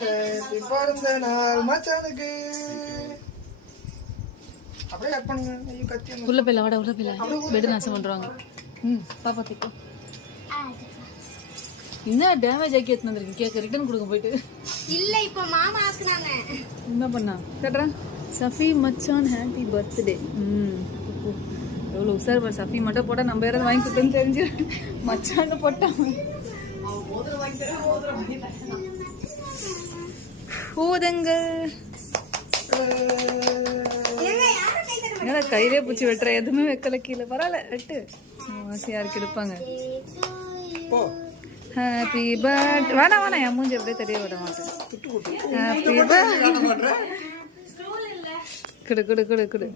Happy பிறந்த நாள் மச்சானுக்கு. அப்படியே கட் பண்ணுங்க. ஐயோ கத்தி உள்ள போயில வாடா, உள்ள போயில பெட் நாசம் பண்றாங்க. பாப்பா கேட்கும் என்ன டேமேஜ் ஆக்கி எடுத்து வந்திருக்கு. கேக்க ரிட்டர்ன் கொடுக்க போயிட்டு இல்ல இப்போ மாமா ஆக்குனாங்க. என்ன பண்ணா கேட்றா சஃபி மச்சான் ஹாப்பி பர்த்டே. எவ்வளோ உசார் பார். சஃபி மட்டும் போட்டா நம்ம யாராவது வாங்கி கொடுத்தோன்னு தெரிஞ்சு மச்சான்னு போட்டான். போதங்க என்னடா கையிலே பூச்சி வெட்டுற. எதுவுமே வைக்கல கீழே. பரவாயில்ல வெட்டு. வாசி யாருக்கு எடுப்பாங்க. ஹாப்பி பர்த் வேணாம் வேணாம். என் மூஞ்சி அப்படியே தெரிய விட மாட்டேன். ஹாப்பி பர்த் குடு குடு குடு குடு.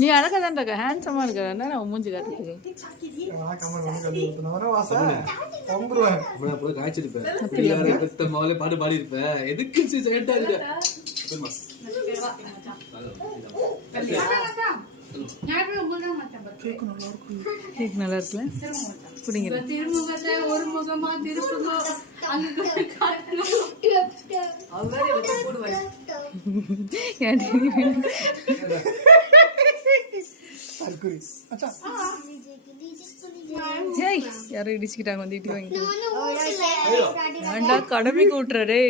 நீ அழகா தான் இருக்க. ஹேண்ட்ஸமா இருக்க. என்ன மூஞ்சி காட்டுறதுக்கு பாட்டு பாடி இருப்பேன். எதுக்கு கேக் நல்லா இருக்குல்ல. புடிங்க. ஒரு முகமா திருப்புங்க. யாரும் இடிச்சுக்கிட்டாங்க வந்து இட்டி வாங்கி. வேண்டா கடமைக்கு விட்டுறே.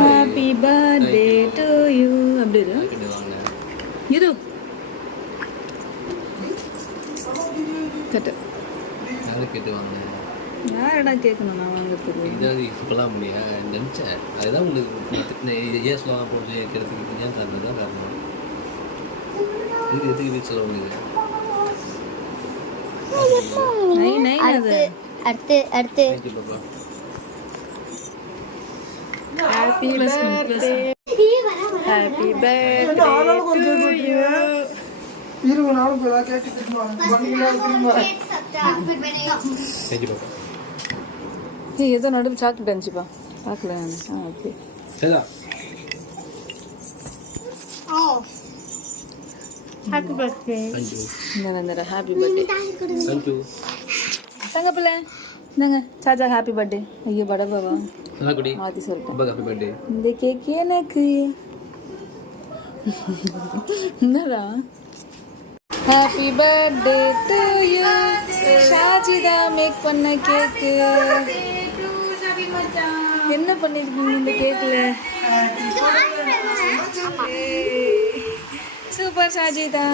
Happy birthday to you. அப்படி இரு கட்டு. யாரடா கேட்கணும் நான் வாங்கிறதுக்கு. இதாவது இப்பெல்லாம் முடியா நினச்சேன். அதுதான் உங்களுக்கு ஏன் சொல்லலாம் போட்டு கேட்கறதுக்கு ஏன் காரணம் தான் காரணம். இது எதுக்கு இது சொல்ல முடியுது. அடுத்து அடுத்து happy birthday. Happy birthday to you. இருங்க நானும் போய் கேக் திரும்ப. ஏதோ நடுவு சாக்லேட் அனுப்பிச்சுப்பா. பார்க்கல நான். ஓகே சரிதா. Happy birthday. இந்த ஹாப்பி பர்த்டே. தேங்க்யூ தங்க பிள்ளை. இந்தாங்க சாச்சா ஹாப்பி பர்த்டே. ஐயோ பட பாவா நல்லா குடி. மாற்றி சொல்லிட்டேன். ரொம்ப ஹாப்பி பர்த்டே. இந்த கேக் எனக்கு என்னடா. Happy birthday to you. Shajitha make பண்ண கேக்கு. என்ன பண்ணிருக்கீங்க இந்த கேக்ல. சூப்பர் ஷாஜிதா.